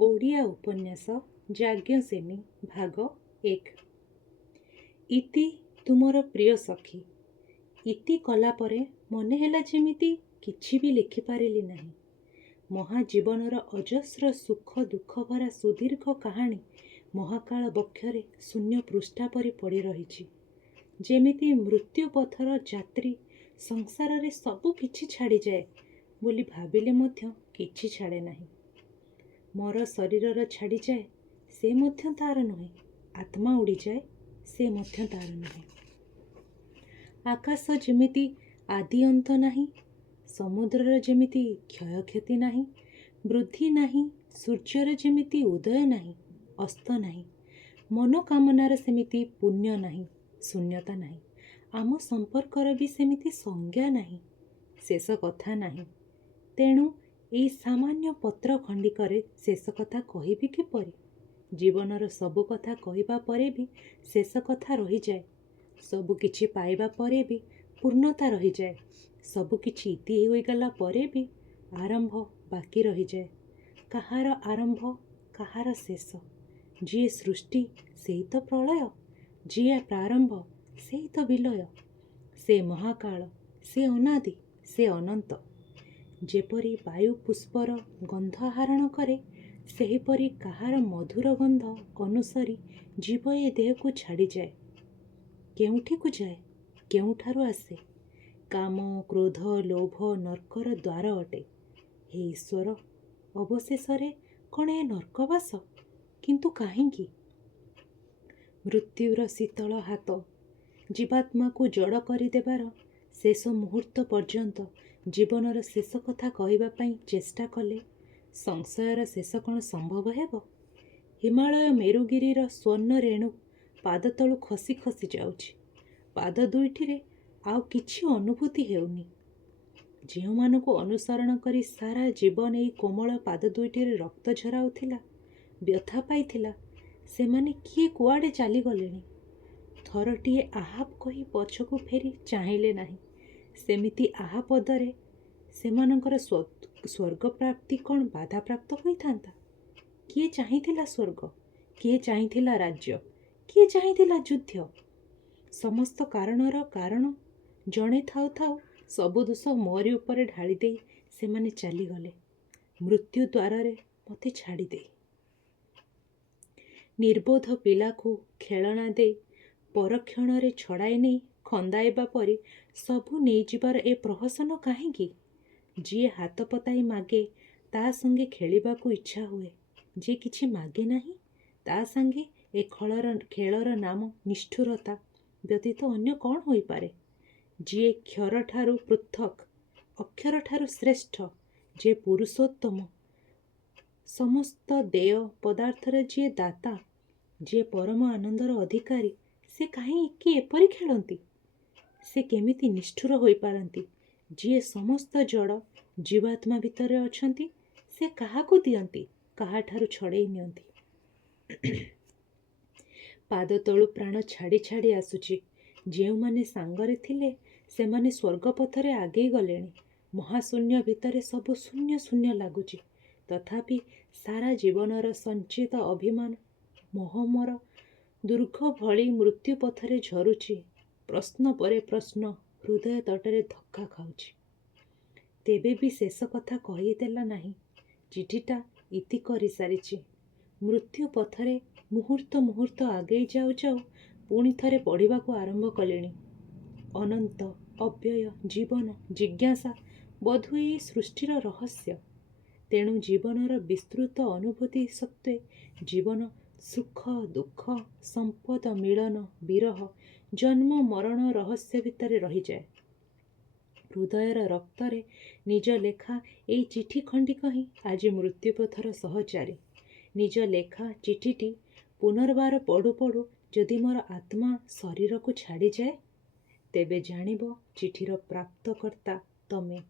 ଓଡ଼ିଆ ଉପନ୍ୟାସ ଯାଜ୍ଞସେନୀ ଭାଗ 1। ଇତି ତୁମର ପ୍ରିୟ ସଖୀ। ଇତି କଲା ପରେ ମନେ ହେଲା ଯେମିତି କିଛି ବି ଲେଖିପାରିଲି ନାହିଁ। ମହାଜୀବନର ଅଜସ୍ର ସୁଖ ଦୁଃଖ ଭରା ସୁଦୀର୍ଘ କାହାଣୀ ମହାକାଳ ବକ୍ଷରେ ଶୂନ୍ୟ ପୃଷ୍ଠା ପରି ପଡ଼ି ରହିଛି। ଯେମିତି ମୃତ୍ୟୁ ପଥର ଯାତ୍ରୀ ସଂସାରରେ ସବୁ କିଛି ଛାଡ଼ିଯାଏ ବୋଲି ଭାବିଲେ ମଧ୍ୟ କିଛି ଛାଡ଼େ ନାହିଁ। ମୋର ଶରୀରର ଛାଡ଼ିଯାଏ, ସେ ମଧ୍ୟ ତାର ନୁହେଁ। ଆତ୍ମା ଉଡ଼ିଯାଏ, ସେ ମଧ୍ୟ ତାର ନୁହେଁ। ଆକାଶ ଯେମିତି ଆଦି ଅନ୍ତ ନାହିଁ, ସମୁଦ୍ରର ଯେମିତି କ୍ଷୟକ୍ଷତି ନାହିଁ, ବୃଦ୍ଧି ନାହିଁ, ସୂର୍ଯ୍ୟର ଯେମିତି ଉଦୟ ନାହିଁ, ଅସ୍ତ ନାହିଁ, ମନୋକାମନାର ସେମିତି ପୁଣ୍ୟ ନାହିଁ, ଶୂନ୍ୟତା ନାହିଁ, ଆମ ସମ୍ପର୍କର ବି ସେମିତି ସଂଜ୍ଞା ନାହିଁ, ଶେଷ କଥା ନାହିଁ। ତେଣୁ ଏଇ ସାମାନ୍ୟ ପତ୍ର ଖଣ୍ଡିକରେ ଶେଷ କଥା କହିବି କିପରି? ଜୀବନର ସବୁ କଥା କହିବା ପରେ ବି ଶେଷ କଥା ରହିଯାଏ। ସବୁ କିଛି ପାଇବା ପରେ ବି ପୂର୍ଣ୍ଣତା ରହିଯାଏ। ସବୁ କିଛି ଇତି ହୋଇଗଲା ପରେ ବି ଆରମ୍ଭ ବାକି ରହିଯାଏ। କାହାର ଆରମ୍ଭ, କାହାର ଶେଷ? ଯିଏ ସୃଷ୍ଟି ସେଇ ତ ପ୍ରଳୟ, ଯିଏ ପ୍ରାରମ୍ଭ ସେଇ ତ ବିଲୟ। ସେ ମହାକାଳ, ସେ ଅନାଦି, ସେ ଅନନ୍ତ। ଯେପରି ବାୟୁ ପୁଷ୍ପର ଗନ୍ଧ ଆହରଣ କରେ, ସେହିପରି କାହାର ମଧୁର ଗନ୍ଧ ଅନୁସରି ଜୀବ ଏ ଦେହକୁ ଛାଡ଼ିଯାଏ। କେଉଁଠିକୁ ଯାଏ? କେଉଁଠାରୁ ଆସେ? କାମ, କ୍ରୋଧ, ଲୋଭ ନର୍କର ଦ୍ୱାର ଅଟେ। ହେ ଈଶ୍ୱର, ଅବଶେଷରେ କ'ଣ ଏ ନର୍କବାସ? କିନ୍ତୁ କାହିଁକି? ମୃତ୍ୟୁର ଶୀତଳ ହାତ ଜୀବାତ୍ମାକୁ ଜଡ଼ କରିଦେବାର ଶେଷ ମୁହୂର୍ତ୍ତ ପର୍ଯ୍ୟନ୍ତ ଜୀବନର ଶେଷ କଥା କହିବା ପାଇଁ ଚେଷ୍ଟା କଲେ ସଂଶୟର ଶେଷ କ'ଣ ସମ୍ଭବ ହେବ? ହିମାଳୟ ମେରୁଗିରିର ସ୍ୱର୍ଣ୍ଣ ରେଣୁ ପାଦ ତଳୁ ଖସି ଖସି ଯାଉଛି। ପାଦ ଦୁଇଟିରେ ଆଉ କିଛି ଅନୁଭୂତି ହେଉନି। ଯେଉଁମାନଙ୍କୁ ଅନୁସରଣ କରି ସାରା ଜୀବନ ଏଇ କୋମଳ ପାଦ ଦୁଇଟିରେ ରକ୍ତ ଝରାଉଥିଲା, ବ୍ୟଥା ପାଇଥିଲା, ସେମାନେ କିଏ କୁଆଡ଼େ ଚାଲିଗଲେଣି। ଥରଟିଏ ଆହାପ କହି ପଛକୁ ଫେରି ଚାହିଁଲେ ନାହିଁ। ସେମିତି ଆହାପଦରେ ସେମାନଙ୍କର ସ୍ୱର୍ଗ ପ୍ରାପ୍ତି କ'ଣ ବାଧାପ୍ରାପ୍ତ ହୋଇଥାନ୍ତା? କିଏ ଚାହିଁଥିଲା ସ୍ୱର୍ଗ? କିଏ ଚାହିଁଥିଲା ରାଜ୍ୟ? କିଏ ଚାହିଁଥିଲା ଯୁଦ୍ଧ? ସମସ୍ତ କାରଣର କାରଣ ଜଣେ ଥାଉ ଥାଉ ସବୁ ଦୋଷ ମୋରି ଉପରେ ଢାଳି ଦେଇ ସେମାନେ ଚାଲିଗଲେ, ମୃତ୍ୟୁ ଦ୍ୱାରରେ ମୋତେ ଛାଡ଼ିଦେଇ। ନିର୍ବୋଧ ପିଲାକୁ ଖେଳଣା ଦେଇ ପରକ୍ଷଣରେ ଛଡ଼ାଇ ନେଇ ଖନ୍ଦାଇବା ପରି ସବୁ ନେଇଯିବାର ଏ ପ୍ରହସନ କାହିଁକି? ଯିଏ ହାତ ପତାଇ ମାଗେ ତା ସଙ୍ଗେ ଖେଳିବାକୁ ଇଚ୍ଛା ହୁଏ। ଯିଏ କିଛି ମାଗେ ନାହିଁ, ତା ସାଙ୍ଗେ ଏ ଖେଳର ନାମ ନିଷ୍ଠୁରତା ବ୍ୟତୀତ ଅନ୍ୟ କ'ଣ ହୋଇପାରେ? ଯିଏ କ୍ଷରଠାରୁ ପୃଥକ୍, ଅକ୍ଷରଠାରୁ ଶ୍ରେଷ୍ଠ, ଯେ ପୁରୁଷୋତ୍ତମ, ସମସ୍ତ ଦେୟ ପଦାର୍ଥର ଯିଏ ଦାତା, ଯିଏ ପରମ ଆନନ୍ଦର ଅଧିକାରୀ, ସେ କାହିଁକି ଏପରି ଖେଳନ୍ତି? ସେ କେମିତି ନିଷ୍ଠୁର ହୋଇପାରନ୍ତି? ଯିଏ ସମସ୍ତ ଜଡ଼ ଜୀବାତ୍ମା ଭିତରେ ଅଛନ୍ତି, ସେ କାହାକୁ ଦିଅନ୍ତି, କାହାଠାରୁ ଛଡ଼େଇ ନିଅନ୍ତି। ପାଦ ତଳୁ ପ୍ରାଣ ଛାଡ଼ି ଛାଡ଼ି ଆସୁଛି। ଯେଉଁମାନେ ସାଙ୍ଗରେ ଥିଲେ ସେମାନେ ସ୍ୱର୍ଗ ପଥରେ ଆଗେଇ ଗଲେଣି। ମହାଶୂନ୍ୟ ଭିତରେ ସବୁ ଶୂନ୍ୟ ଶୂନ୍ୟ ଲାଗୁଛି। ତଥାପି ସାରା ଜୀବନର ସଞ୍ଚିତ ଅଭିମାନ ମୋହମର ଦୁର୍ଗ ଭଳି ମୃତ୍ୟୁ ପଥରେ ଝରୁଛି। ପ୍ରଶ୍ନ ପରେ ପ୍ରଶ୍ନ ହୃଦୟ ତଟରେ ଧକ୍କା ଖାଉଛି। ତେବେ ବି ଶେଷ କଥା କହିଦେଲା ନାହିଁ। ଚିଠିଟା ଇତି କରିସାରିଛି। ମୃତ୍ୟୁ ପଥରେ ମୁହୂର୍ତ୍ତ ମୁହୂର୍ତ୍ତ ଆଗେଇ ଯାଉ ଯାଉ ପୁଣି ଥରେ ପଢ଼ିବାକୁ ଆରମ୍ଭ କଲିଣି। ଅନନ୍ତ, ଅବ୍ୟୟ ଜୀବନ ଜିଜ୍ଞାସା ବୋଧହୁଏ ଏହି ସୃଷ୍ଟିର ରହସ୍ୟ। ତେଣୁ ଜୀବନର ବିସ୍ତୃତ ଅନୁଭୂତି ସତ୍ତ୍ୱେ ଜୀବନ ସୁଖ ଦୁଃଖ, ସମ୍ପଦ ମିଳନ ବିରହ, ଜନ୍ମ ମରଣ ରହସ୍ୟ ଭିତରେ ରହିଯାଏ। ହୃଦୟର ରକ୍ତରେ ନିଜ ଲେଖା ଏଇ ଚିଠି ଖଣ୍ଡିକ ହିଁ ଆଜି ମୃତ୍ୟୁପଥର ସହଚାରୀ। ନିଜ ଲେଖା ଚିଠିଟି ପୁନର୍ବାର ପଢ଼ୁ ପଢ଼ୁ ଯଦି ମୋର ଆତ୍ମା ଶରୀରକୁ ଛାଡ଼ିଯାଏ, ତେବେ ଜାଣିବ ଚିଠିର ପ୍ରାପ୍ତକର୍ତ୍ତା ତମେ,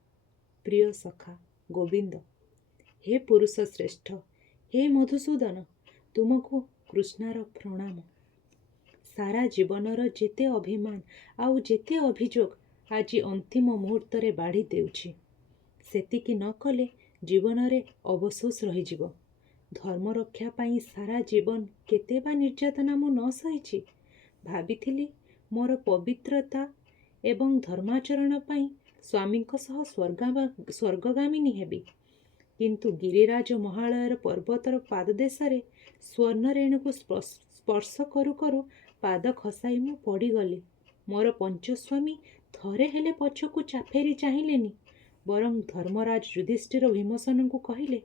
ପ୍ରିୟ ସଖା ଗୋବିନ୍ଦ। ହେ ପୁରୁଷ ଶ୍ରେଷ୍ଠ, ହେ ମଧୁସୂଦନ, ତୁମକୁ କୃଷ୍ଣାର ପ୍ରଣାମ। ସାରା ଜୀବନର ଯେତେ ଅଭିମାନ ଆଉ ଯେତେ ଅଭିଯୋଗ ଆଜି ଅନ୍ତିମ ମୁହୂର୍ତ୍ତରେ ବାଢ଼ି ଦେଉଛି। ସେତିକି ନ କଲେ ଜୀବନରେ ଅବଶୋଷ ରହିଯିବ। ଧର୍ମ ରକ୍ଷା ପାଇଁ ସାରା ଜୀବନ କେତେ ବା ନିର୍ଯାତନା ମୁଁ ନ ସହିଛି। ଭାବିଥିଲି ମୋର ପବିତ୍ରତା ଏବଂ ଧର୍ମାଚରଣ ପାଇଁ ସ୍ୱାମୀଙ୍କ ସହ ସ୍ୱର୍ଗଗାମିନୀ ହେବି। କିନ୍ତୁ ଗିରିରାଜ ମହାଳୟର ପର୍ବତର ପାଦଦେଶରେ ସ୍ୱର୍ଣ୍ଣ ରେଣୁକୁ ସ୍ପର୍ଶ କରୁ କରୁ ପାଦ ଖସାଇ ମୁଁ ପଡ଼ିଗଲି। ମୋର ପଞ୍ଚସ୍ୱାମୀ ଥରେ ହେଲେ ପଛକୁ ଫେରି ଚାହିଁଲେନି। ବରଂ ଧର୍ମରାଜ ଯୁଧିଷ୍ଠିର ଭୀମସେନଙ୍କୁ କହିଲେ,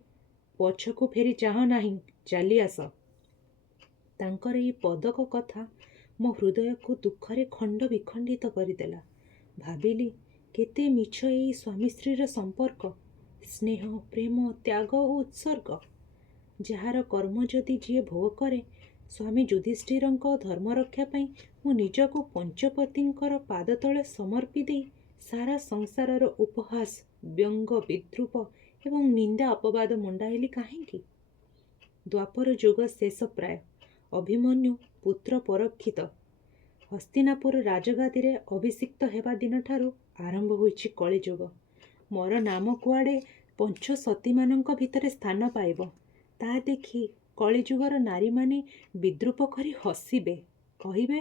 ପଛକୁ ଫେରି ଚାହଁ ନାହିଁ, ଚାଲି ଆସ। ତାଙ୍କର ଏହି ପଦକ କଥା ମୋ ହୃଦୟକୁ ଦୁଃଖରେ ଖଣ୍ଡ ବିଖଣ୍ଡିତ କରିଦେଲା। ଭାବିଲି, କେତେ ମିଛ ଏଇ ସ୍ୱାମୀ ସ୍ତ୍ରୀର ସମ୍ପର୍କ, ସ୍ନେହ, ପ୍ରେମ, ତ୍ୟାଗ ଓ ଉତ୍ସର୍ଗ। ଯାହାର କର୍ମ ଯଦି ଯିଏ ଭୋଗ କରେ, ସ୍ୱାମୀ ଯୁଧିଷ୍ଠିରଙ୍କ ଧର୍ମରକ୍ଷା ପାଇଁ ମୁଁ ନିଜକୁ ପଞ୍ଚପତିଙ୍କର ପାଦତଳେ ସମର୍ପି ଦେଇ ସାରା ସଂସାରର ଉପହାସ, ବ୍ୟଙ୍ଗ, ବିଦ୍ରୂପ ଏବଂ ନିନ୍ଦା ଅପବାଦ ମୁଣ୍ଡାଇଲି କାହିଁକି? ଦ୍ୱାପର ଯୁଗ ଶେଷ ପ୍ରାୟ। ଅଭିମନ୍ୟୁ ପୁତ୍ର ପରୀକ୍ଷିତ ହସ୍ତିନାପୁର ରାଜଗାଦିରେ ଅଭିଷିକ୍ତ ହେବା ଦିନଠାରୁ ଆରମ୍ଭ ହୋଇଛି କଳିଯୁଗ। ମୋର ନାମ କୁଆଡ଼େ ପଞ୍ଚସତୀମାନଙ୍କ ଭିତରେ ସ୍ଥାନ ପାଇବ, ତାହା ଦେଖି କଳିଯୁଗର ନାରୀମାନେ ବିଦ୍ରୂପ କରି ହସିବେ। କହିବେ,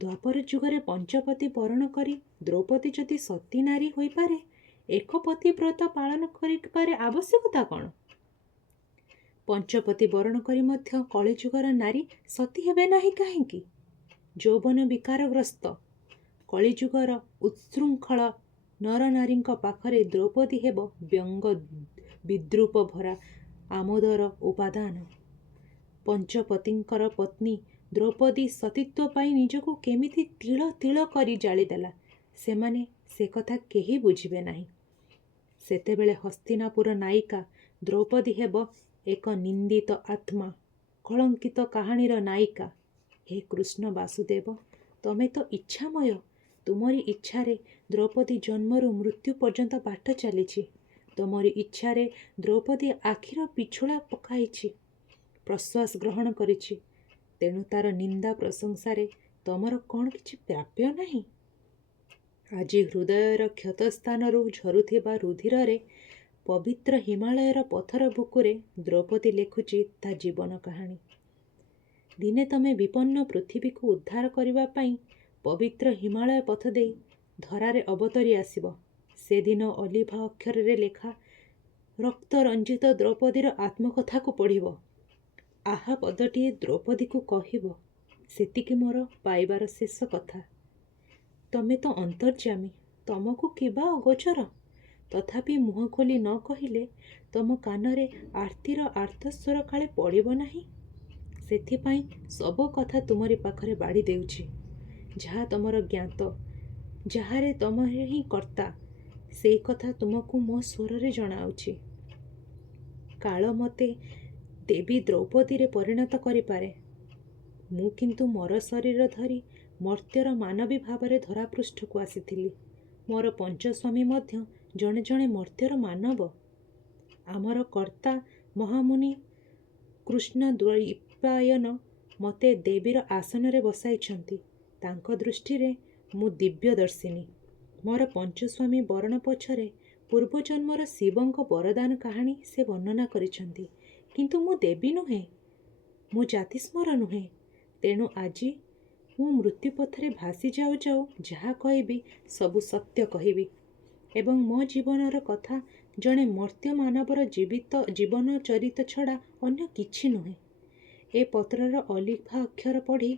ଦ୍ୱାପର ଯୁଗରେ ପଞ୍ଚପତି ବରଣ କରି ଦ୍ରୌପଦୀ ଯଦି ସତୀ ନାରୀ ହୋଇପାରେ, ଏକପତି ବ୍ରତ ପାଳନ କରିବାରେ ଆବଶ୍ୟକତା କ'ଣ? ପଞ୍ଚପତି ବରଣ କରି ମଧ୍ୟ କଳିଯୁଗର ନାରୀ ସତୀ ହେବେ ନାହିଁ କାହିଁକି? ଯୌବନ ବିକାରଗ୍ରସ୍ତ କଳିଯୁଗର ଉତ୍ସୃଙ୍ଖଳ ନରନାରୀଙ୍କ ପାଖରେ ଦ୍ରୌପଦୀ ହେବ ବ୍ୟଙ୍ଗ ବିଦ୍ରୂପ ଭରା ଆମୋଦର ଉପାଦାନ। ପଞ୍ଚପତିଙ୍କର ପତ୍ନୀ ଦ୍ରୌପଦୀ ସତୀତ୍ୱ ପାଇଁ ନିଜକୁ କେମିତି ତିଳ ତିଳ କରି ଜାଳିଦେଲା, ସେମାନେ ସେ କଥା କେହି ବୁଝିବେ ନାହିଁ। ସେତେବେଳେ ହସ୍ତିନାପୁର ନାୟିକା ଦ୍ରୌପଦୀ ହେବ ଏକ ନିନ୍ଦିତ ଆତ୍ମା, କଳଙ୍କିତ କାହାଣୀର ନାୟିକା। ହେ କୃଷ୍ଣ ବାସୁଦେବ, ତମେ ତ ଇଚ୍ଛାମୟ। ତୁମରି ଇଚ୍ଛାରେ ଦ୍ରୌପଦୀ ଜନ୍ମରୁ ମୃତ୍ୟୁ ପର୍ଯ୍ୟନ୍ତ ବାଟ ଚାଲିଛି। ତୁମରି ଇଚ୍ଛାରେ ଦ୍ରୌପଦୀ ଆଖିର ପିଛୁଳା ପକାଇଛି, ପ୍ରଶ୍ୱାସ ଗ୍ରହଣ କରିଛି। ତେଣୁ ତାର ନିନ୍ଦା ପ୍ରଶଂସାରେ ତମର କ'ଣ କିଛି ପ୍ରାପ୍ୟ ନାହିଁ? ଆଜି ହୃଦୟର କ୍ଷତସ୍ଥାନରୁ ଝରୁଥିବା ରୁଧିରରେ ପବିତ୍ର ହିମାଳୟର ପଥର ବୁକୁରେ ଦ୍ରୌପଦୀ ଲେଖୁଛି ତା ଜୀବନ କାହାଣୀ। ଦିନେ ତମେ ବିପନ୍ନ ପୃଥିବୀକୁ ଉଦ୍ଧାର କରିବା ପାଇଁ ପବିତ୍ର ହିମାଳୟ ପଥ ଦେଇ ଧରାରେ ଅବତରି ଆସିବ। ସେଦିନ ଅଲିଭା ଅକ୍ଷରରେ ଲେଖା ରକ୍ତରଞ୍ଜିତ ଦ୍ରୌପଦୀର ଆତ୍ମକଥାକୁ ପଢ଼ିବ। ଆହା ପଦଟିଏ ଦ୍ରୌପଦୀକୁ କହିବ, ସେତିକି ମୋର ପାଇବାର ଶେଷ କଥା। ତମେ ତ ଅନ୍ତର୍ଯ୍ୟାମୀ, ତମକୁ କିବା ଅଗୋଚର। ତଥାପି ମୁହଁ ଖୋଲି ନ କହିଲେ ତମ କାନରେ ଆର୍ତ୍ତିର ଆର୍ତ୍ତସ୍ୱର କାଳେ ପଡ଼ିବ ନାହିଁ। ସେଥିପାଇଁ ସବୁ କଥା ତୁମରି ପାଖରେ ବାଡ଼ି ଦେଉଛି। ଯାହା ତମର ଜ୍ଞାତ, ଯାହାରେ ତମେ ହିଁ କର୍ତ୍ତା, ସେଇ କଥା ତୁମକୁ ମୋ ସ୍ୱରରେ ଜଣାଉଛି। କାଳ ମୋତେ ଦେବୀ ଦ୍ରୌପଦୀରେ ପରିଣତ କରିପାରେ। ମୁଁ କିନ୍ତୁ ମର ଶରୀର ଧରି ମର୍ତ୍ତ୍ୟର ମାନବୀ ଭାବରେ ଧରାପୃଷ୍ଠକୁ ଆସିଥିଲି। ମୋର ପଞ୍ଚସ୍ୱାମୀ ମଧ୍ୟ ଜଣେ ଜଣେ ମର୍ତ୍ତ୍ୟର ମାନବ। ଆମର କର୍ତ୍ତା ମହାମୁନି କୃଷ୍ଣଦ୍ୱୈପାୟନ ମୋତେ ଦେବୀର ଆସନରେ ବସାଇଛନ୍ତି। ତାଙ୍କ ଦୃଷ୍ଟିରେ ମୁଁ ଦିବ୍ୟଦର୍ଶିନୀ। ମୋର ପଞ୍ଚସ୍ୱାମୀ ବରଣ ପଛରେ ପୂର୍ବଜନ୍ମର ଶିବଙ୍କ ବରଦାନ କାହାଣୀ ସେ ବର୍ଣ୍ଣନା କରିଛନ୍ତି। କିନ୍ତୁ ମୁଁ ଦେବୀ ନୁହେଁ, ମୁଁ ଜାତିସ୍ମର ନୁହେଁ। ତେଣୁ ଆଜି ମୁଁ ମୃତ୍ୟୁପଥରେ ଭାସି ଯାଉ ଯାଉ ଯାହା କହିବି ସବୁ ସତ୍ୟ କହିବି ଏବଂ ମୋ ଜୀବନର କଥା ଜଣେ ମର୍ତ୍ତ୍ୟ ମାନବର ଜୀବନ ଚରିତ ଛଡ଼ା ଅନ୍ୟ କିଛି ନୁହେଁ। ଏ ପତ୍ରର ଅଲିଭା ଅକ୍ଷର ପଢ଼ି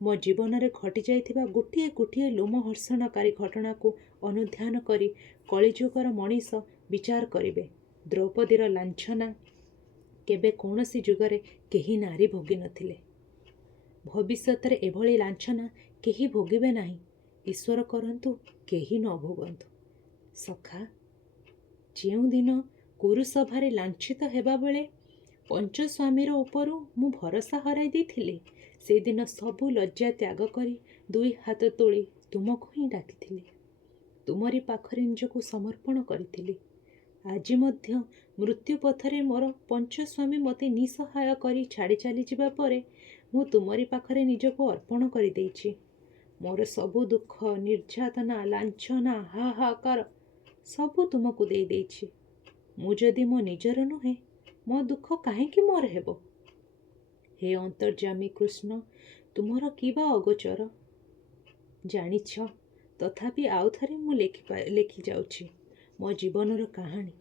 ମୋ ଜୀବନରେ ଘଟିଯାଇଥିବା ଗୋଟିଏ ଗୋଟିଏ ଲୋମହର୍ଷଣକାରୀ ଘଟଣାକୁ ଅନୁଧ୍ୟାନ କରି କଳିଯୁଗର ମଣିଷ ବିଚାର କରିବେ। ଦ୍ରୌପଦୀର ଲାଞ୍ଛନା କେବେ କୌଣସି ଯୁଗରେ କେହି ନାରୀ ଭୋଗିନଥିଲେ। ଭବିଷ୍ୟତରେ ଏଭଳି ଲାଞ୍ଛନା କେହି ଭୋଗିବେ ନାହିଁ। ଈଶ୍ୱର କରନ୍ତୁ କେହି ନ ଭୋଗନ୍ତୁ। ସଖା, ଯେଉଁଦିନ କୁରୁସଭାରେ ଲାଞ୍ଛିତ ହେବାବେଳେ ପଞ୍ଚସ୍ୱାମୀର ଉପରୁ ମୁଁ ଭରସା ହରାଇ ଦେଇଥିଲି, ସେଦିନ ସବୁ ଲଜ୍ଜା ତ୍ୟାଗ କରି ଦୁଇ ହାତ ତୋଳି ତୁମକୁ ହିଁ ଡାକିଥିଲି। ତୁମରି ପାଖରେ ନିଜକୁ ସମର୍ପଣ କରିଥିଲି। ଆଜି ମଧ୍ୟ ମୃତ୍ୟୁ ପଥରେ ମୋର ପଞ୍ଚସ୍ୱାମୀ ମୋତେ ନିଃସହାୟ କରି ଛାଡ଼ି ଚାଲିଯିବା ପରେ ମୁଁ ତୁମରି ପାଖରେ ନିଜକୁ ଅର୍ପଣ କରିଦେଇଛି। ମୋର ସବୁ ଦୁଃଖ, ନିର୍ଯାତନା, ଲାଞ୍ଛନା, ହାହାକାର ସବୁ ତୁମକୁ ଦେଇଦେଇଛି। ମୁଁ ଯଦି ମୋ ନିଜର ନୁହେଁ, ମୋ ଦୁଃଖ କାହିଁକି ମୋର ହେବ? ହେ ଅନ୍ତର୍ଯ୍ୟାମୀ କୃଷ୍ଣ, ତୁମର କି ବା ଅଗୋଚର? ଜାଣିଛ, ତଥାପି ଆଉଥରେ ମୁଁ ଲେଖି ଯାଉଛି ମୋ ଜୀବନର କାହାଣୀ।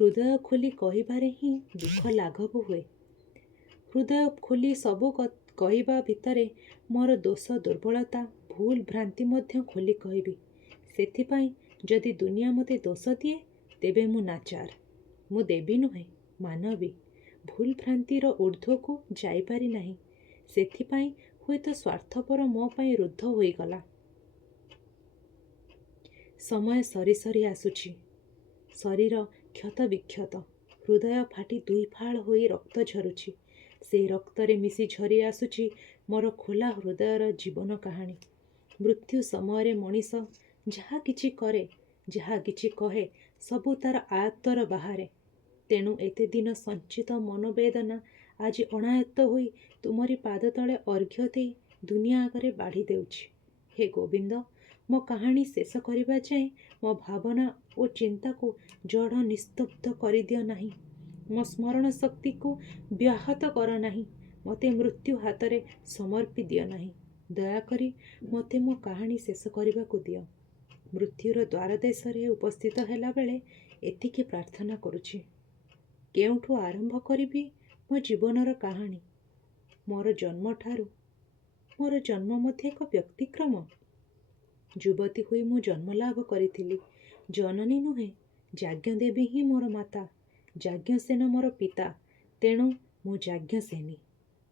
ହୃଦୟ ଖୋଲି କହିବାରେ ହିଁ ଦୁଃଖ ଲାଘବ ହୁଏ। ହୃଦୟ ଖୋଲି ସବୁ କହିବା ଭିତରେ ମୋର ଦୋଷ, ଦୁର୍ବଳତା, ଭୁଲ ଭ୍ରାନ୍ତି ମଧ୍ୟ ଖୋଲି କହିବି। ସେଥିପାଇଁ ଯଦି ଦୁନିଆ ମୋତେ ଦୋଷ ଦିଏ, ତେବେ ମୁଁ ନାଚାର। ମୁଁ ଦେବୀ ନୁହେଁ, ମାନବୀ। ଭୁଲ ଭ୍ରାନ୍ତିର ଊର୍ଦ୍ଧ୍ୱକୁ ଯାଇପାରି ନାହିଁ। ସେଥିପାଇଁ ହୁଏତ ସ୍ୱାର୍ଥପର ମୋ ପାଇଁ ରୁଦ୍ଧ ହୋଇଗଲା। ସମୟ ସରି ସରି ଆସୁଛି। ଶରୀର କ୍ଷତ ବିକ୍ଷତ, ହୃଦୟ ଫାଟି ଦୁଇ ଫାଳ ହୋଇ ରକ୍ତ ଝରୁଛି। ସେହି ରକ୍ତରେ ମିଶି ଝରି ଆସୁଛି ମୋର ଖୋଲା ହୃଦୟର ଜୀବନ କାହାଣୀ। ମୃତ୍ୟୁ ସମୟରେ ମଣିଷ ଯାହା କିଛି କରେ, ଯାହା କିଛି କହେ, ସବୁ ତାର ଆୟତ୍ତର ବାହାରେ। ତେଣୁ ଏତେ ଦିନ ସଞ୍ଚିତ ମନୋବେଦନା ଆଜି ଅଣାୟତ୍ତ ହୋଇ ତୁମରି ପାଦ ତଳେ ଅର୍ଘ୍ୟ ଦେଇ ଦୁନିଆ ଆଗରେ ବାଢ଼ି ଦେଉଛି। ହେ ଗୋବିନ୍ଦ, ମୋ କାହାଣୀ ଶେଷ କରିବା ଯାଏଁ ମୋ ଭାବନା ଓ ଚିନ୍ତାକୁ ଜଡ଼ ନିସ୍ତବ୍ଧ କରିଦିଅ ନାହିଁ। ମୋ ସ୍ମରଣ ଶକ୍ତିକୁ ବ୍ୟାହତ କର ନାହିଁ। ମୋତେ ମୃତ୍ୟୁ ହାତରେ ସମର୍ପି ଦିଅ ନାହିଁ। ଦୟାକରି ମୋତେ ମୋ କାହାଣୀ ଶେଷ କରିବାକୁ ଦିଅ। ମୃତ୍ୟୁର ଦ୍ୱାରଦେଶରେ ଉପସ୍ଥିତ ହେଲାବେଳେ ଏତିକି ପ୍ରାର୍ଥନା କରୁଛି। କେଉଁଠୁ ଆରମ୍ଭ କରିବି ମୋ ଜୀବନର କାହାଣୀ? ମୋର ଜନ୍ମଠାରୁ ମୋର ଜନ୍ମ ମଧ୍ୟ ଏକ ବ୍ୟତିକ୍ରମ। ଯୁବତୀ ହୋଇ ମୁଁ ଜନ୍ମଲାଭ କରିଥିଲି। ଜନନୀ ନୁହେଁ, ଯାଜ୍ଞଦେବୀ ହିଁ ମୋର ମାତା, ଯାଜ୍ଞସେନ ମୋର ପିତା। ତେଣୁ ମୁଁ ଯାଜ୍ଞସେନୀ।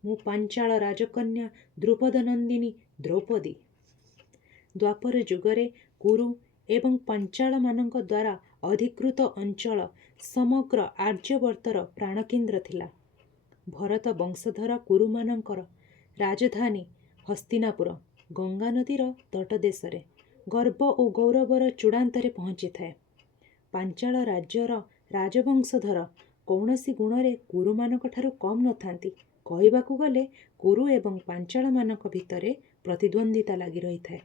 ମୁଁ ପାଞ୍ଚାଳ ରାଜକନ୍ୟା ଦ୍ରୁପଦ ନନ୍ଦିନୀ ଦ୍ରୌପଦୀ। ଦ୍ୱାପର ଯୁଗରେ କୁରୁ ଏବଂ ପାଞ୍ଚାଳମାନଙ୍କ ଦ୍ୱାରା ଅଧିକୃତ ଅଞ୍ଚଳ ସମଗ୍ର ଆର୍ଯ୍ୟବର୍ତ୍ତର ପ୍ରାଣକେନ୍ଦ୍ର ଥିଲା। ଭରତ ବଂଶଧର କୁରୁମାନଙ୍କର ରାଜଧାନୀ ହସ୍ତିନାପୁର ଗଙ୍ଗା ନଦୀର ତଟଦେଶରେ ଗର୍ବ ଓ ଗୌରବର ଚୂଡ଼ାନ୍ତରେ ପହଞ୍ଚିଥାଏ। ପାଞ୍ଚାଳ ରାଜ୍ୟର ରାଜବଂଶଧର କୌଣସି ଗୁଣରେ କୁରୁମାନଙ୍କ ଠାରୁ କମ୍ ନଥାନ୍ତି। କହିବାକୁ ଗଲେ କୁରୁ ଏବଂ ପାଞ୍ଚାଳମାନଙ୍କ ଭିତରେ ପ୍ରତିଦ୍ୱନ୍ଦିତା ଲାଗି ରହିଥାଏ।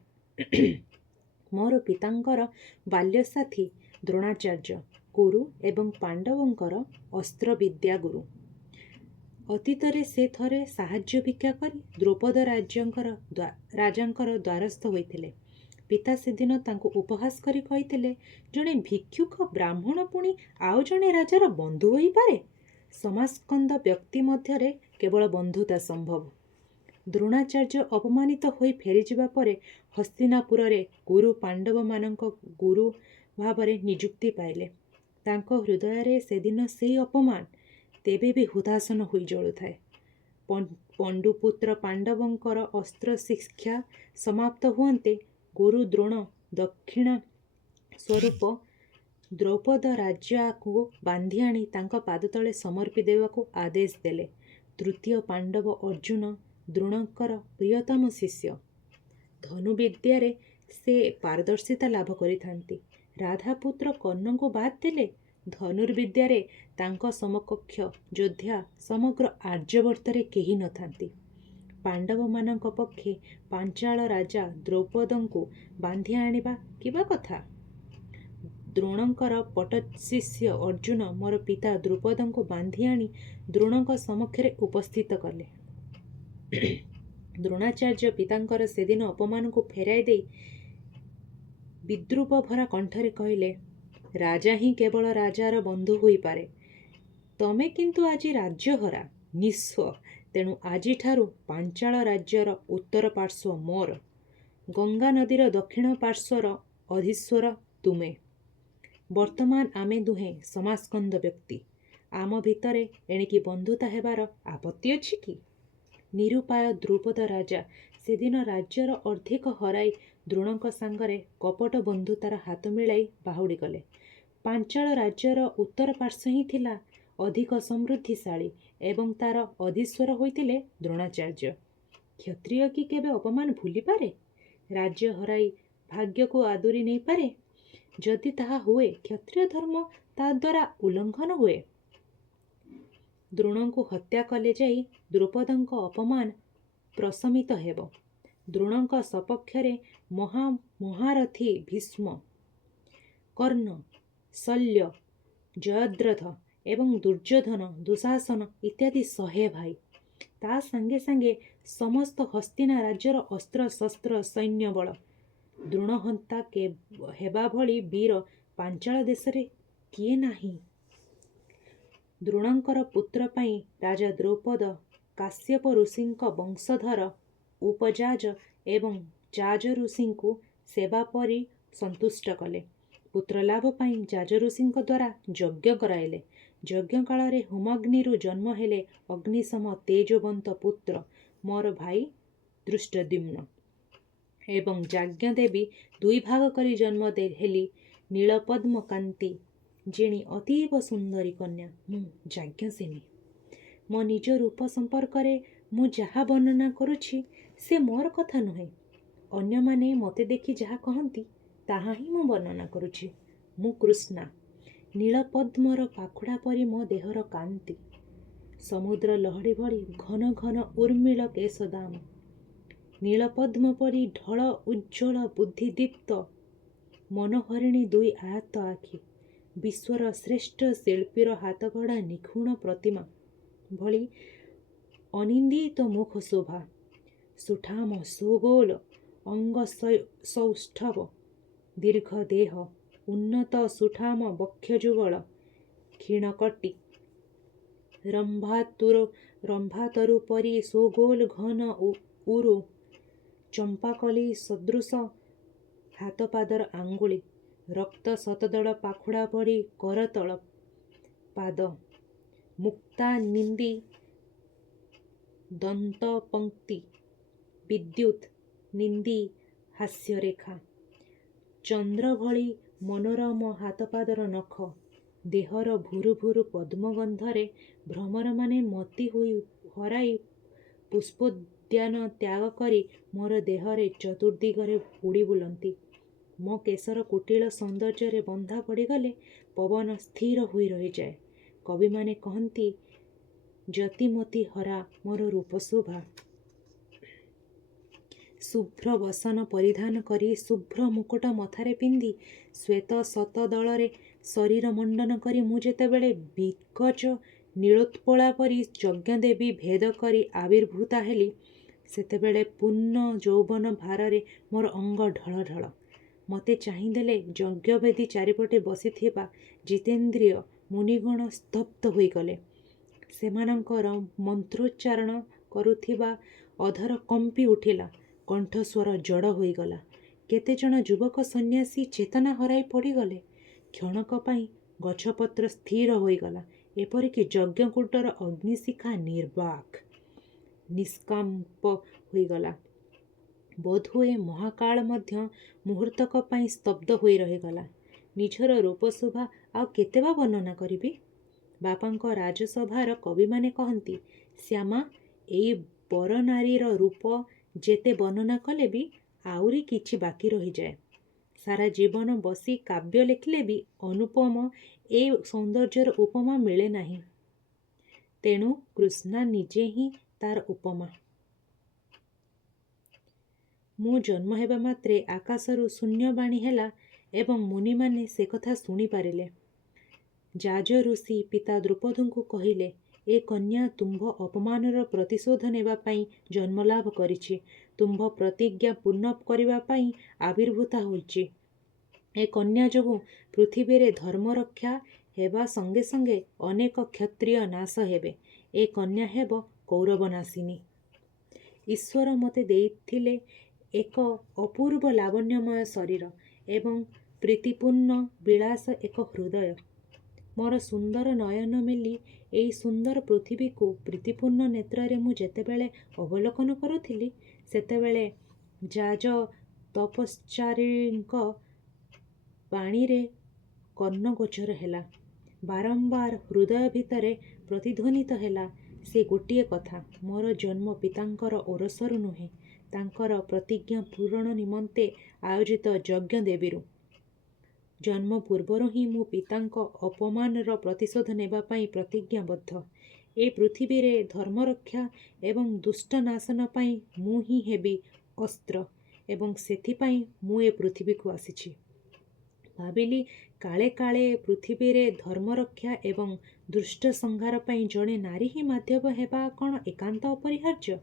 ମୋର ପିତାଙ୍କର ବାଲ୍ୟସାଥୀ ଦ୍ରୋଣାଚାର୍ଯ୍ୟ କୁରୁ ଏବଂ ପାଣ୍ଡବଙ୍କର ଅସ୍ତ୍ରବିଦ୍ୟା ଗୁରୁ। ଅତୀତରେ ସେ ଥରେ ସାହାଯ୍ୟ ଭିକ୍ଷା କରି ଦ୍ରୌପଦ ରାଜାଙ୍କର ଦ୍ୱାରସ୍ଥ ହୋଇଥିଲେ। ପିତା ସେଦିନ ତାଙ୍କୁ ଉପହାସ କରି କହିଥିଲେ, ଜଣେ ଭିକ୍ଷୁକ ବ୍ରାହ୍ମଣ ପୁଣି ଆଉ ଜଣେ ରାଜାର ବନ୍ଧୁ ହୋଇପାରେ? ସମାସ୍କନ୍ଦ ବ୍ୟକ୍ତି ମଧ୍ୟରେ କେବଳ ବନ୍ଧୁତା ସମ୍ଭବ। ଦ୍ରୋଣାଚାର୍ଯ୍ୟ ଅପମାନିତ ହୋଇ ଫେରିଯିବା ପରେ ହସ୍ତିନାପୁରରେ କୁରୁ ପାଣ୍ଡବମାନଙ୍କ ଗୁରୁ ଭାବରେ ନିଯୁକ୍ତି ପାଇଲେ। ତାଙ୍କ ହୃଦୟରେ ସେଦିନ ସେହି ଅପମାନ ତେବେ ବି ହୁତାସନ ହୋଇ ଜଳୁଥାଏ। ପଣ୍ଡୁପୁତ୍ର ପାଣ୍ଡବଙ୍କର ଅସ୍ତ୍ର ଶିକ୍ଷା ସମାପ୍ତ ହୁଅନ୍ତେ ଗୁରୁ ଦ୍ରୋଣ ଦକ୍ଷିଣା ସ୍ୱରୂପ ଦ୍ରୌପଦ ରାଜ୍ୟକୁ ବାନ୍ଧି ଆଣି ତାଙ୍କ ପାଦତଳେ ସମର୍ପି ଦେବାକୁ ଆଦେଶ ଦେଲେ। ତୃତୀୟ ପାଣ୍ଡବ ଅର୍ଜୁନ ଦ୍ରୋଣଙ୍କର ପ୍ରିୟତମ ଶିଷ୍ୟ। ଧନୁବିଦ୍ୟାରେ ସେ ପାରଦର୍ଶିତା ଲାଭ କରିଥାନ୍ତି। ରାଧାପୁତ୍ର କର୍ଣ୍ଣଙ୍କୁ ବାଦ୍ ଦେଲେ ଧନୁର୍ବିଦ୍ୟାରେ ତାଙ୍କ ସମକକ୍ଷ ଯୋଦ୍ଧା ସମଗ୍ର ଆର୍ଯ୍ୟବର୍ତ୍ତରେ କେହି ନଥାନ୍ତି। ପାଣ୍ଡବମାନଙ୍କ ପକ୍ଷେ ପାଞ୍ଚାଳ ରାଜା ଦ୍ରୌପଦଙ୍କୁ ବାନ୍ଧି ଆଣିବା କିବା କଥା? ଦ୍ରୋଣଙ୍କର ପଟଶିଷ୍ୟ ଅର୍ଜୁନ ମୋର ପିତା ଦ୍ରୁପଦଙ୍କୁ ବାନ୍ଧି ଆଣି ଦ୍ରୋଣଙ୍କ ସମକ୍ଷରେ ଉପସ୍ଥିତ କଲେ। ଦ୍ରୋଣାଚାର୍ଯ୍ୟ ପିତାଙ୍କର ସେଦିନ ଅପମାନକୁ ଫେରାଇ ଦେଇ ବିଦ୍ରୂପ ଭରା କଣ୍ଠରେ କହିଲେ, ରାଜା ହିଁ କେବଳ ରାଜାର ବନ୍ଧୁ ହୋଇପାରେ। ତମେ କିନ୍ତୁ ଆଜି ରାଜ୍ୟହରା, ନିଃସ୍ୱ। ତେଣୁ ଆଜିଠାରୁ ପାଞ୍ଚାଳ ରାଜ୍ୟର ଉତ୍ତର ପାର୍ଶ୍ୱ ମୋର, ଗଙ୍ଗା ନଦୀର ଦକ୍ଷିଣ ପାର୍ଶ୍ୱର ଅଧୀଶ୍ୱର ତୁମେ। ବର୍ତ୍ତମାନ ଆମେ ଦୁହେଁ ସମାସ୍କନ୍ଦ ବ୍ୟକ୍ତି। ଆମ ଭିତରେ ଏଣିକି ବନ୍ଧୁତା ହେବାର ଆପତ୍ତି ଅଛି କି? ନିରୁପାୟ ଦ୍ରୁପଦ ରାଜା ସେଦିନ ରାଜ୍ୟର ଅର୍ଦ୍ଧେକ ହରାଇ ଦ୍ରୋଣଙ୍କ ସାଙ୍ଗରେ କପଟ ବନ୍ଧୁତାର ହାତ ମିଳାଇ ବାହୁଡ଼ି ଗଲେ। ପାଞ୍ଚାଳ ରାଜ୍ୟର ଉତ୍ତର ପାର୍ଶ୍ୱ ହିଁ ଥିଲା ଅଧିକ ସମୃଦ୍ଧିଶାଳୀ ଏବଂ ତାର ଅଧୀଶ୍ୱର ହୋଇଥିଲେ ଦ୍ରୋଣାଚାର୍ଯ୍ୟ। କ୍ଷତ୍ରିୟ କି କେବେ ଅପମାନ ଭୁଲିପାରେ? ରାଜ୍ୟ ହରାଇ ଭାଗ୍ୟକୁ ଆଦରି ନେଇପାରେ? ଯଦି ତାହା ହୁଏ, କ୍ଷତ୍ରିୟ ଧର୍ମ ତା ଦ୍ୱାରା ଉଲ୍ଲଙ୍ଘନ ହୁଏ। ଦ୍ରୋଣଙ୍କୁ ହତ୍ୟା କଲେ ଯାଇ ଦ୍ରୁପଦଙ୍କ ଅପମାନ ପ୍ରଶମିତ ହେବ। ଦ୍ରୋଣଙ୍କ ସପକ୍ଷରେ ମହାରଥୀ ଭୀଷ୍ମ, କର୍ଣ୍ଣ, ଶଲ୍ୟ, ଜୟଦ୍ରଥ ଏବଂ ଦୁର୍ଯ୍ୟୋଧନ, ଦୁଶାସନ ଇତ୍ୟାଦି 100 ଭାଇ। ତା ସାଙ୍ଗେ ସାଙ୍ଗେ ସମସ୍ତ ହସ୍ତିନା ରାଜ୍ୟର ଅସ୍ତ୍ରଶସ୍ତ୍ର ସୈନ୍ୟବଳ। ଦ୍ରୋଣହନ୍ତା ହେବା ଭଳି ବୀର ପାଞ୍ଚାଳ ଦେଶରେ କିଏ ନାହିଁ? ଦ୍ରୋଣଙ୍କର ପୁତ୍ର ପାଇଁ ରାଜା ଦ୍ରୌପଦ କାଶ୍ୟପ ଋଷିଙ୍କ ବଂଶଧର ଉପଯାଜ ଏବଂ ଯାଜ ଋଷିଙ୍କୁ ସେବା ପରି ସନ୍ତୁଷ୍ଟ କଲେ। ପୁତ୍ରଲାଭ ପାଇଁ ଯାଜ ଋଷିଙ୍କ ଦ୍ୱାରା ଯଜ୍ଞ କରାଇଲେ। ଯଜ୍ଞ କାଳରେ ହୋମାଗ୍ନିରୁ ଜନ୍ମ ହେଲେ ଅଗ୍ନିସମ ତେଜୋବନ୍ତ ପୁତ୍ର ମୋର ଭାଇ ଧୃଷ୍ଟଦ୍ୟୁମ୍ନ। ଏବଂ ଯାଜ୍ଞ ଦେବୀ 2 ଭାଗ କରି ଜନ୍ମ ହେଲି ନୀଳପଦ୍ମ କାନ୍ତି ଜିଣି ଅତୀବ ସୁନ୍ଦରୀ କନ୍ୟା ମୁଁ ଯାଜ୍ଞସେନୀ। ମୋ ନିଜ ରୂପ ସମ୍ପର୍କରେ ମୁଁ ଯାହା ବର୍ଣ୍ଣନା କରୁଛି ସେ ମୋର କଥା ନୁହେଁ। ଅନ୍ୟମାନେ ମୋତେ ଦେଖି ଯାହା କହନ୍ତି ତାହା ହିଁ ମୁଁ ବର୍ଣ୍ଣନା କରୁଛି। ମୁଁ କୃଷ୍ଣା। ନୀଳପଦ୍ମର ପାଖୁଡ଼ା ପରି ମୋ ଦେହର କାନ୍ତି। ସମୁଦ୍ର ଲହଡ଼ି ଭଳି ଘନ ଘନ ଉର୍ମିଳ କେଶଦାମ। ନୀଳପଦ୍ମ ପରି ଢଳ ଉଜ୍ଜ୍ୱଳ ବୁଦ୍ଧିଦୀପ୍ତ ମନୋହରିଣୀ 2 ଆୟତ ଆଖି। ବିଶ୍ୱର ଶ୍ରେଷ୍ଠ ଶିଳ୍ପୀର ହାତଗଢ଼ା ନିଖୁଣ ପ୍ରତିମା ଭଳି ଅନିନ୍ଦିତ ମୁଖ ଶୋଭା। ସୁଠାମ ସୁଗୋଲ ଅଙ୍ଗ ସୌଷ୍ଠବ ଦୀର୍ଘ ଦେହ ଉନ୍ନତ ସୁଠାମ ବକ୍ଷଯୁଗଳ କ୍ଷୀଣକଟି ରମ୍ଭାତରୁ ପରି ସୁଗୋଲ ଘନ ଉରୁ ଚମ୍ପାକଲି ସଦୃଶ ହାତପାଦର ଆଙ୍ଗୁଳି ରକ୍ତ ଶତଦଳ ପାଖୁଡ଼ା ପରି କରତଳ ପାଦ ମୁକ୍ତା ନିନ୍ଦି ଦନ୍ତପଙ୍କ୍ତି ବିଦ୍ୟୁତ୍ ନିନ୍ଦି ହାସ୍ୟରେଖା ଚନ୍ଦ୍ର ଭଳି ମନୋରମ ହାତପାଦର ନଖ ଦେହର ଭୁରୁ ଭୁରୁ ପଦ୍ମଗନ୍ଧରେ ଭ୍ରମରମାନେ ମତି ହରାଇ ପୁଷ୍ପୋଦ୍ୟାନ ତ୍ୟାଗ କରି ମୋର ଦେହରେ ଚତୁର୍ଦିଗରେ ଉଡ଼ି ବୁଲନ୍ତି। ମୋ କେଶର କୁଟିଳ ସୌନ୍ଦର୍ଯ୍ୟରେ ବନ୍ଧା ପଡ଼ିଗଲେ ପବନ ସ୍ଥିର ହୋଇ ରହିଯାଏ। କବିମାନେ କହନ୍ତି ଯତିମତି ହରା ମୋର ରୂପଶୋଭା। ଶୁଭ୍ର ବସନ ପରିଧାନ କରି ଶୁଭ୍ର ମୁକୁଟ ମଥାରେ ପିନ୍ଧି ଶ୍ଵେତ ଶତଦଳରେ ଶରୀର ମଣ୍ଡନ କରି ମୁଁ ଯେତେବେଳେ ବିକଚ ନୀଳୋତ୍ପଳା ପରି ଯଜ୍ଞଦେବୀ ଭେଦ କରି ଆବିର୍ଭୂତା ହେଲି ସେତେବେଳେ ପୂର୍ଣ୍ଣ ଯୌବନ ଭାରରେ ମୋର ଅଙ୍ଗ ଢଳ ଢଳ। ମୋତେ ଚାହିଁଦେଲେ ଯଜ୍ଞବେଦୀ ଚାରିପଟେ ବସିଥିବା ଜିତେନ୍ଦ୍ରିୟ ମୁନିଗଣ ସ୍ତବ୍ଧ ହୋଇଗଲେ। ସେମାନଙ୍କର ମନ୍ତ୍ରୋଚ୍ଚାରଣ କରୁଥିବା ଅଧର କମ୍ପି ଉଠିଲା, କଣ୍ଠସ୍ୱର ଜଡ଼ ହୋଇଗଲା। କେତେଜଣ ଯୁବକ ସନ୍ନ୍ୟାସୀ ଚେତନା ହରାଇ ପଡ଼ିଗଲେ। କ୍ଷଣକ ପାଇଁ ଗଛପତ୍ର ସ୍ଥିର ହୋଇଗଲା। ଏପରିକି ଯଜ୍ଞକୁଣ୍ଡର ଅଗ୍ନିଶିଖା ନିର୍ବାକ୍ ନିଷ୍କମ୍ପ ହୋଇଗଲା। ବୋଧହୁଏ ମହାକାଳ ମଧ୍ୟ ମୁହୂର୍ତ୍ତକ ପାଇଁ ସ୍ତବ୍ଧ ହୋଇ ରହିଗଲା। ନିଜର ରୂପଶୋଭା ଆଉ କେତେ ବା ବର୍ଣ୍ଣନା କରିବି? ବାପାଙ୍କ ରାଜସଭାର କବିମାନେ କହନ୍ତି, ଶ୍ୟାମା, ଏଇ ବରନାରୀର ରୂପ ଯେତେ ବର୍ଣ୍ଣନା କଲେ ବି ଆହୁରି କିଛି ବାକି ରହିଯାଏ। ସାରା ଜୀବନ ବସି କାବ୍ୟ ଲେଖିଲେ ବି ଅନୁପମ ଏ ସୌନ୍ଦର୍ଯ୍ୟର ଉପମା ମିଳେ ନାହିଁ। ତେଣୁ କୃଷ୍ଣା ନିଜେ ହିଁ ତାର ଉପମା। ମୁଁ ଜନ୍ମ ହେବା ମାତ୍ରେ ଆକାଶରୁ ଶୂନ୍ୟବାଣୀ ହେଲା ଏବଂ ମୁନିମାନେ ସେ କଥା ଶୁଣିପାରିଲେ। ଯାଜ ଋଷି ପିତା ଦ୍ରୌପଦଙ୍କୁ କହିଲେ, ଏ କନ୍ୟା ତୁମ୍ଭ ଅପମାନର ପ୍ରତିଶୋଧ ନେବା ପାଇଁ ଜନ୍ମଲାଭ କରିଛି। ତୁମ୍ଭ ପ୍ରତିଜ୍ଞା ପୂର୍ଣ୍ଣ କରିବା ପାଇଁ ଆବିର୍ଭୂତା ହୋଇଛି। ଏ କନ୍ୟା ଯୋଗୁଁ ପୃଥିବୀରେ ଧର୍ମରକ୍ଷା ହେବା ସଙ୍ଗେ ସଙ୍ଗେ ଅନେକ କ୍ଷତ୍ରିୟ ନାଶ ହେବେ। ଏ କନ୍ୟା ହେବ କୌରବନାଶିନୀ। ଈଶ୍ୱର ମୋତେ ଦେଇଥିଲେ ଏକ ଅପୂର୍ବ ଲାବଣ୍ୟମୟ ଶରୀର ଏବଂ ପ୍ରୀତିପୂର୍ଣ୍ଣ ବିଳାସ ଏକ ହୃଦୟ। ମୋର ସୁନ୍ଦର ନୟନ ମେଲି ଏଇ ସୁନ୍ଦର ପୃଥିବୀକୁ ପ୍ରୀତିପୂର୍ଣ୍ଣ ନେତ୍ରରେ ମୁଁ ଯେତେବେଳେ ଅବଲୋକନ କରୁଥିଲି ସେତେବେଳେ ଯାଜ ତପଶ୍ଚାରୀଙ୍କ ବାଣୀରେ କର୍ଣ୍ଣଗୋଚର ହେଲା। ବାରମ୍ବାର ହୃଦୟ ଭିତରେ ପ୍ରତିଧ୍ୱନିତ ହେଲା ସେ ଗୋଟିଏ କଥା, ମୋର ଜନ୍ମ ପିତାଙ୍କର ଔରସରୁ ନୁହେଁ, ତାଙ୍କର ପ୍ରତିଜ୍ଞା ପୂରଣ ନିମନ୍ତେ ଆୟୋଜିତ ଯଜ୍ଞ ଦେବୀରୁ। ଜନ୍ମ ପୂର୍ବରୁ ହିଁ ମୁଁ ପିତାଙ୍କ ଅପମାନର ପ୍ରତିଶୋଧ ନେବା ପାଇଁ ପ୍ରତିଜ୍ଞାବଦ୍ଧ। ଏ ପୃଥିବୀରେ ଧର୍ମରକ୍ଷା ଏବଂ ଦୁଷ୍ଟ ନାଶନ ପାଇଁ ମୁଁ ହିଁ ହେବି ଅସ୍ତ୍ର ଏବଂ ସେଥିପାଇଁ ମୁଁ ଏ ପୃଥିବୀକୁ ଆସିଛି। ଭାବିଲି କାଳେ କାଳେ ପୃଥିବୀରେ ଧର୍ମରକ୍ଷା ଏବଂ ଦୁଷ୍ଟ ସଂହାର ପାଇଁ ଜଣେ ନାରୀ ହିଁ ମାଧ୍ୟମ ହେବା କ'ଣ ଏକାନ୍ତ ଅପରିହାର୍ଯ୍ୟ?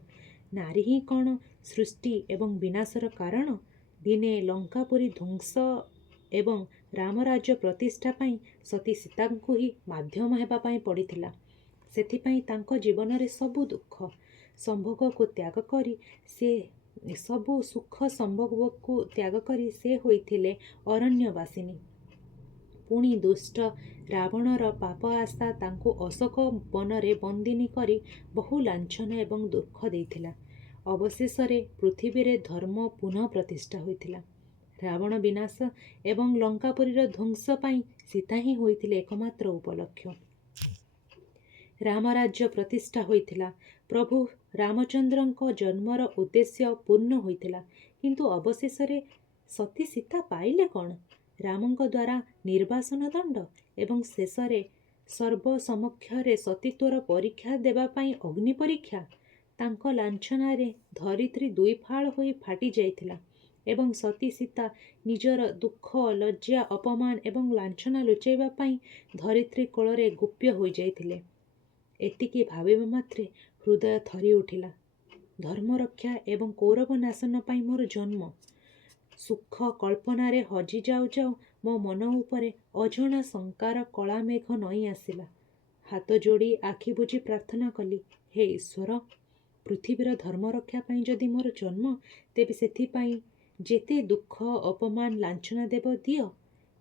ନାରୀ ହିଁ କ'ଣ ସୃଷ୍ଟି ଏବଂ ବିନାଶର କାରଣ? ଦିନେ ଲଙ୍କାପୁରୀ ଧ୍ୱଂସ ଏବଂ ରାମରାଜ୍ୟ ପ୍ରତିଷ୍ଠା ପାଇଁ ସତୀ ସୀତାଙ୍କୁ ହିଁ ମାଧ୍ୟମ ହେବା ପାଇଁ ପଡ଼ିଥିଲା। ସେଥିପାଇଁ ତାଙ୍କ ଜୀବନରେ ସବୁ ଦୁଃଖ ସମ୍ଭୋଗକୁ ତ୍ୟାଗ କରି ସବୁ ସୁଖ ସମ୍ଭୋଗକୁ ତ୍ୟାଗ କରି ସେ ହୋଇଥିଲେ ଅରଣ୍ୟବାସିନୀ। ପୁଣି ଦୁଷ୍ଟ ରାବଣର ପାପ ଆଶା ତାଙ୍କୁ ଅଶୋକ ବନରେ ବନ୍ଦିନୀ କରି ବହୁ ଲାଞ୍ଛନ ଏବଂ ଦୁଃଖ ଦେଇଥିଲା। ଅବଶେଷରେ ପୃଥିବୀରେ ଧର୍ମ ପୁନଃ ପ୍ରତିଷ୍ଠା ହୋଇଥିଲା। ରାବଣ ବିନାଶ ଏବଂ ଲଙ୍କାପୁରୀର ଧ୍ୱଂସ ପାଇଁ ସୀତା ହିଁ ହୋଇଥିଲେ ଏକମାତ୍ର ଉପଲକ୍ଷ୍ୟ। ରାମରାଜ୍ୟ ପ୍ରତିଷ୍ଠା ହୋଇଥିଲା। ପ୍ରଭୁ ରାମଚନ୍ଦ୍ରଙ୍କ ଜନ୍ମର ଉଦ୍ଦେଶ୍ୟ ପୂର୍ଣ୍ଣ ହୋଇଥିଲା। କିନ୍ତୁ ଅବଶେଷରେ ସତୀ ସୀତା ପାଇଲେ କ'ଣ? ରାମଙ୍କ ଦ୍ୱାରା ନିର୍ବାସନ ଦଣ୍ଡ ଏବଂ ଶେଷରେ ସର୍ବ ସମକ୍ଷରେ ସତୀତ୍ୱର ପରୀକ୍ଷା ଦେବା ପାଇଁ ଅଗ୍ନି ପରୀକ୍ଷା। ତାଙ୍କ ଲାଞ୍ଛନାରେ ଧରିତ୍ରୀ ଦୁଇଫାଳ ହୋଇ ଫାଟି ଯାଇଥିଲା ଏବଂ ସତୀ ସୀତା ନିଜର ଦୁଃଖ ଲଜ୍ଜା ଅପମାନ ଏବଂ ଲାଞ୍ଛନା ଲୁଚାଇବା ପାଇଁ ଧରିତ୍ରୀ କୋଳରେ ଗୋପ୍ୟ ହୋଇଯାଇଥିଲେ। ଏତିକି ଭାବିବା ମାତ୍ରେ ହୃଦୟ ଥରି ଉଠିଲା। ଧର୍ମରକ୍ଷା ଏବଂ କୌରବ ନାଶନ ପାଇଁ ମୋର ଜନ୍ମ। ସୁଖ କଳ୍ପନାରେ ହଜି ଯାଉ ଯାଉ ମୋ ମନ ଉପରେ ଅଜଣା ଶଙ୍କାର କଳାମେଘ ନଇଁ ଆସିଲା। ହାତ ଯୋଡ଼ି ଆଖି ବୁଜି ପ୍ରାର୍ଥନା କଲି, ହେ ଈଶ୍ୱର, ପୃଥିବୀର ଧର୍ମରକ୍ଷା ପାଇଁ ଯଦି ମୋର ଜନ୍ମ, ତେବେ ସେଥିପାଇଁ ଯେତେ ଦୁଃଖ ଅପମାନ ଲାଞ୍ଛନା ଦେବ ଦିଅ,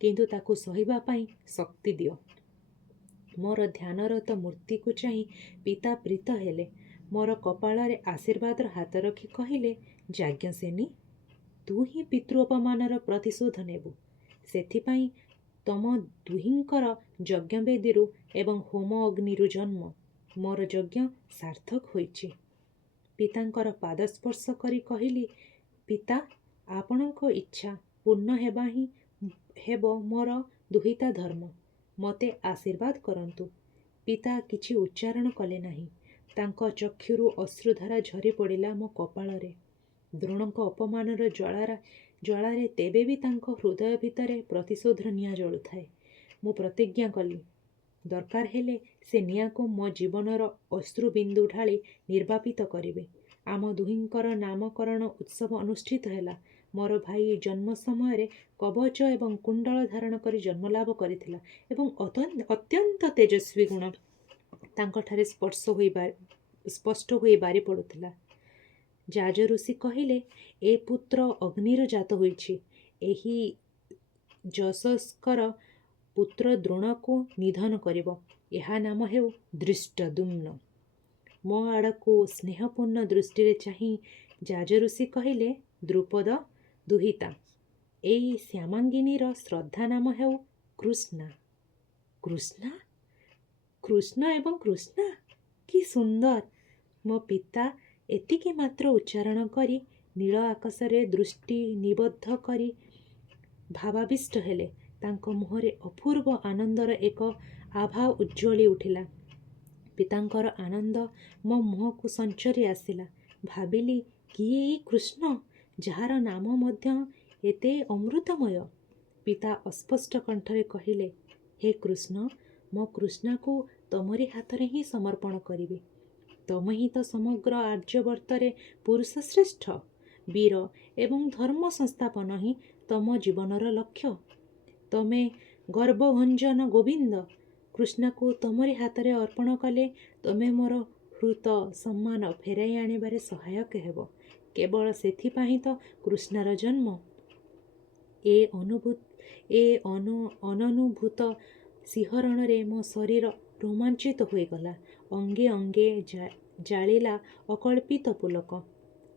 କିନ୍ତୁ ତାକୁ ସହିବା ପାଇଁ ଶକ୍ତି ଦିଅ। ମୋର ଧ୍ୟାନରତ ମୂର୍ତ୍ତିକୁ ଚାହିଁ ପିତା ପ୍ରୀତ ହେଲେ। ମୋର କପାଳରେ ଆଶୀର୍ବାଦର ହାତ ରଖି କହିଲେ, ଯାଜ୍ଞସେନୀ, ତୁ ହିଁ ପିତୃ ଅପମାନର ପ୍ରତିଶୋଧ ନେବୁ। ସେଥିପାଇଁ ତମ ଦୁହିଁଙ୍କର ଯଜ୍ଞବେଦୀରୁ ଏବଂ ହୋମ ଅଗ୍ନିରୁ ଜନ୍ମ। ମୋର ଯଜ୍ଞ ସାର୍ଥକ ହୋଇଛି। ପିତାଙ୍କର ପାଦ ସ୍ପର୍ଶ କରି କହିଲି, ପିତା, ଆପଣଙ୍କ ଇଚ୍ଛା ପୂର୍ଣ୍ଣ ହେବା ହିଁ ହେବ ମୋର ଦୁହିତା ଧର୍ମ। ମୋତେ ଆଶୀର୍ବାଦ କରନ୍ତୁ। ପିତା କିଛି ଉଚ୍ଚାରଣ କଲେ ନାହିଁ। ତାଙ୍କ ଚକ୍ଷୁରୁ ଅଶ୍ରୁଧାରା ଝରି ପଡ଼ିଲା ମୋ କପାଳରେ। ଦ୍ରୋଣଙ୍କ ଅପମାନର ଜ୍ୱାଳାରେ ତେବେ ବି ତାଙ୍କ ହୃଦୟ ଭିତରେ ପ୍ରତିଶୋଧର ନିଆଁ ଜଳୁଥାଏ। ମୁଁ ପ୍ରତିଜ୍ଞା କଲି, ଦରକାର ହେଲେ ସେ ନିଆଁକୁ ମୋ ଜୀବନର ଅଶ୍ରୁବିନ୍ଦୁ ଢାଳି ନିର୍ବାପିତ କରିବେ। ଆମ ଦୁହିଁଙ୍କର ନାମକରଣ ଉତ୍ସବ ଅନୁଷ୍ଠିତ ହେଲା। ମୋର ଭାଇ ଜନ୍ମ ସମୟରେ କବଚ ଏବଂ କୁଣ୍ଡଳ ଧାରଣ କରି ଜନ୍ମଲାଭ କରିଥିଲା ଏବଂ ଅତ୍ୟନ୍ତ ତେଜସ୍ୱୀ ଗୁଣ ତାଙ୍କଠାରେ ସ୍ପଷ୍ଟ ହୋଇ ବାରି ପଡ଼ୁଥିଲା। ଯାଜ ଋଷି କହିଲେ, ଏ ପୁତ୍ର ଅଗ୍ନିରୁ ଜାତ ହୋଇଛି। ଏହି ଯଶସ୍କର ପୁତ୍ର ଦ୍ରୋଣକୁ ନିଧନ କରିବ। ଏହା ନାମ ହେଉ ଧୃଷ୍ଟଦ୍ୟୁମ୍ନ। ମୋ ଆଡ଼କୁ ସ୍ନେହପୂର୍ଣ୍ଣ ଦୃଷ୍ଟିରେ ଚାହିଁ ଯାଜ ଋଷି କହିଲେ, ଦ୍ରୁପଦ ଦୁହିତା, ଏଇ ଶ୍ୟାମାଙ୍ଗିନୀର ଶ୍ରଦ୍ଧା ନାମ ହେଉ କୃଷ୍ଣା। କୃଷ୍ଣା? କୃଷ୍ଣ ଏବଂ କୃଷ୍ଣା? କି ସୁନ୍ଦର! ମୋ ପିତା ଏତିକି ମାତ୍ର ଉଚ୍ଚାରଣ କରି ନୀଳ ଆକାଶରେ ଦୃଷ୍ଟି ନିବଦ୍ଧ କରି ଭାବାବିଷ୍ଟ ହେଲେ। ତାଙ୍କ ମୁହଁରେ ଅପୂର୍ବ ଆନନ୍ଦର ଏକ ଆଭା ଉଜ୍ଜ୍ୱଳି ଉଠିଲା। ପିତାଙ୍କର ଆନନ୍ଦ ମୋ ମୁହଁକୁ ସଞ୍ଚରି ଆସିଲା। ଭାବିଲି, କିଏ ଏଇ କୃଷ୍ଣ, ଯାହାର ନାମ ମଧ୍ୟ ଏତେ ଅମୃତମୟ? ପିତା ଅସ୍ପଷ୍ଟ କଣ୍ଠରେ କହିଲେ, ହେ କୃଷ୍ଣ, ମୋ କୃଷ୍ଣାକୁ ତମରି ହାତରେ ହିଁ ସମର୍ପଣ କରିବି। ତମେ ହିଁ ତ ସମଗ୍ର ଆର୍ଯ୍ୟବର୍ତ୍ତରେ ପୁରୁଷ ଶ୍ରେଷ୍ଠ। ବୀର ଏବଂ ଧର୍ମ ସଂସ୍ଥାପନ ହିଁ ତମ ଜୀବନର ଲକ୍ଷ୍ୟ। ତମେ ଗର୍ଭଭଞ୍ଜନ ଗୋବିନ୍ଦ। କୃଷ୍ଣାକୁ ତମରି ହାତରେ ଅର୍ପଣ କଲେ ତମେ ମୋର ହୃତ ସମ୍ମାନ ଫେରାଇ ଆଣିବାରେ ସହାୟକ ହେବ। କେବଳ ସେଥିପାଇଁ ତ କୃଷ୍ଣାର ଜନ୍ମ। ଏ ଅନନୁଭୂତ ଶିହରଣରେ ମୋ ଶରୀର ରୋମାଞ୍ଚିତ ହୋଇଗଲା। ଅଙ୍ଗେ ଅଙ୍ଗେ ଜାଳିଲା ଅକଳ୍ପିତ ପୁଲକ।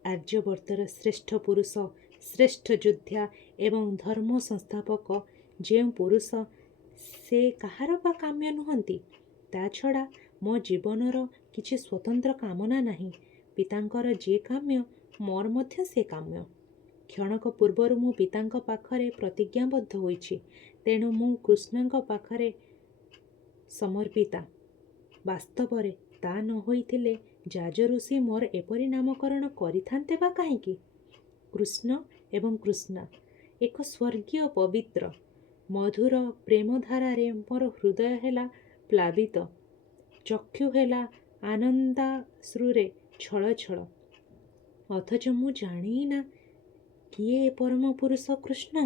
ଆର୍ଯ୍ୟବର୍ତ୍ତର ଶ୍ରେଷ୍ଠ ପୁରୁଷ, ଶ୍ରେଷ୍ଠ ଯୋଦ୍ଧା ଏବଂ ଧର୍ମ ସଂସ୍ଥାପକ ଯେଉଁ ପୁରୁଷ, ସେ କାହାର ବା କାମ୍ୟ ନୁହନ୍ତି? ତା ଛଡ଼ା ମୋ ଜୀବନର କିଛି ସ୍ୱତନ୍ତ୍ର କାମନା ନାହିଁ। ପିତାଙ୍କର ଯିଏ କାମ୍ୟ, ମୋର ମଧ୍ୟ ସେ କାମ୍ୟ। କ୍ଷଣକ ପୂର୍ବରୁ ମୁଁ ପିତାଙ୍କ ପାଖରେ ପ୍ରତିଜ୍ଞାବଦ୍ଧ ହୋଇଛି। ତେଣୁ ମୁଁ କୃଷ୍ଣଙ୍କ ପାଖରେ ସମର୍ପିତା। ବାସ୍ତବରେ ତା ନ ହୋଇଥିଲେ ଯାଜ ଋଷି ମୋର ଏପରି ନାମକରଣ କରିଥାନ୍ତେ ବା କାହିଁକି? କୃଷ୍ଣ ଏବଂ କୃଷ୍ଣା ଏକ ସ୍ୱର୍ଗୀୟ ପବିତ୍ର ମଧୁର ପ୍ରେମଧାରାରେ ମୋର ହୃଦୟ ହେଲା ପ୍ଲାବିତ, ଚକ୍ଷୁ ହେଲା ଆନନ୍ଦାଶ୍ରୁରେ ଛଳ ଛଳ। ଅଥଚ ମୁଁ ଜାଣିନା କିଏ ଏ ପରମ ପୁରୁଷ କୃଷ୍ଣ।